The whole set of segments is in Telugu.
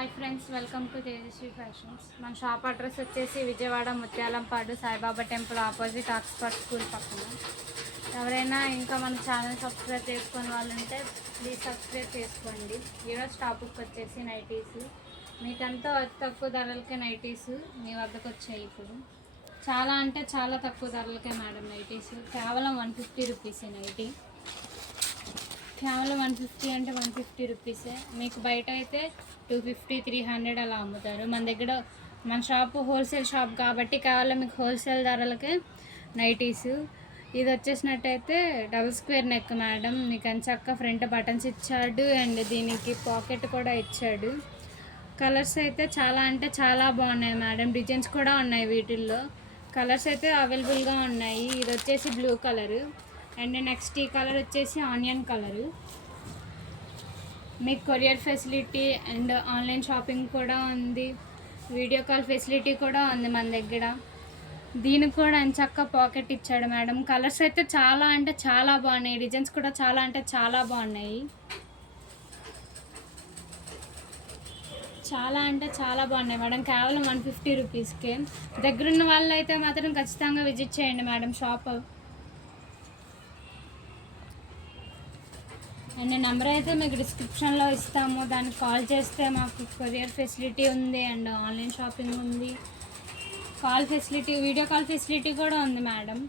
Hi friends, welcome to Tejaswi fashions. మన షాప్ అడ్రస్ వచ్చేసి Vijayawada Muthyalampadu Saibaba temple opposite Oxford school పక్కన. ఎవరైనా ఇంకా మన ఛానల్ సబ్స్క్రైబ్ చేసుకునే వాళ్ళు ఉంటే ప్లీజ్ సబ్స్క్రైబ్ చేసుకోండి. ఈరోజు టాపిక్ వచ్చేసి నైటీస్. మీకంతా తక్కువ ధరలకే నైటీస్ మీ వద్దకు వచ్చాయి. ఇప్పుడు చాలా అంటే చాలా తక్కువ ధరలకే మేడం నైటీస్. కేవలం 150 రూపీస్ నైటీ. కేవలం 150 అంటే 150 రూపీసే. మీకు బయట అయితే 250, 300 అలా అమ్ముతారు. మన షాపు హోల్సేల్ షాప్ కాబట్టి కేవలం మీకు హోల్సేల్ ధరలకే నైటీస్. ఇది వచ్చేసినట్టయితే డబుల్ స్క్వేర్ నెక్ మేడం. మీకు అంచక్క ఫ్రంట్ బటన్స్ ఇచ్చాడు అండ్ దీనికి పాకెట్ కూడా ఇచ్చాడు. కలర్స్ అయితే చాలా అంటే చాలా బాగున్నాయి మేడం. డిజైన్స్ కూడా ఉన్నాయి వీటిల్లో. కలర్స్ అయితే అవైలబుల్గా ఉన్నాయి. ఇది వచ్చేసి బ్లూ కలరు అండ్ నెక్స్ట్ ఈ కలర్ వచ్చేసి ఆనియన్ కలరు. మీకు courier facility and online shopping కూడా ఉంది. వీడియో కాల్ ఫెసిలిటీ కూడా ఉంది మన దగ్గర. దీనికి కూడా చక్కగా పాకెట్ ఇచ్చాడు మేడం. కలర్స్ అయితే చాలా అంటే చాలా బాగున్నాయి. డిజైన్స్ కూడా చాలా అంటే చాలా బాగున్నాయి. చాలా అంటే చాలా బాగున్నాయి మేడం. కేవలం 150 రూపీస్కే. దగ్గరున్న వాళ్ళు అయితే మాత్రం ఖచ్చితంగా విజిట్ చేయండి మేడం షాప్. అండ్ నెంబర్ అయితే మీకు డిస్క్రిప్షన్లో ఇస్తాము. దానికి కాల్ చేస్తే మాకు కొరియర్ ఫెసిలిటీ ఉంది అండ్ ఆన్లైన్ షాపింగ్ ఉంది. Call facility, video call facility కూడా ఉంది మేడం.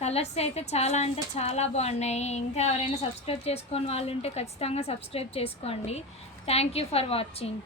కలర్స్ అయితే చాలా అంటే చాలా బాగున్నాయి. ఇంకా ఎవరైనా సబ్స్క్రైబ్ చేసుకొని వాళ్ళు ఉంటే ఖచ్చితంగా సబ్స్క్రైబ్ చేసుకోండి. Thank you for watching.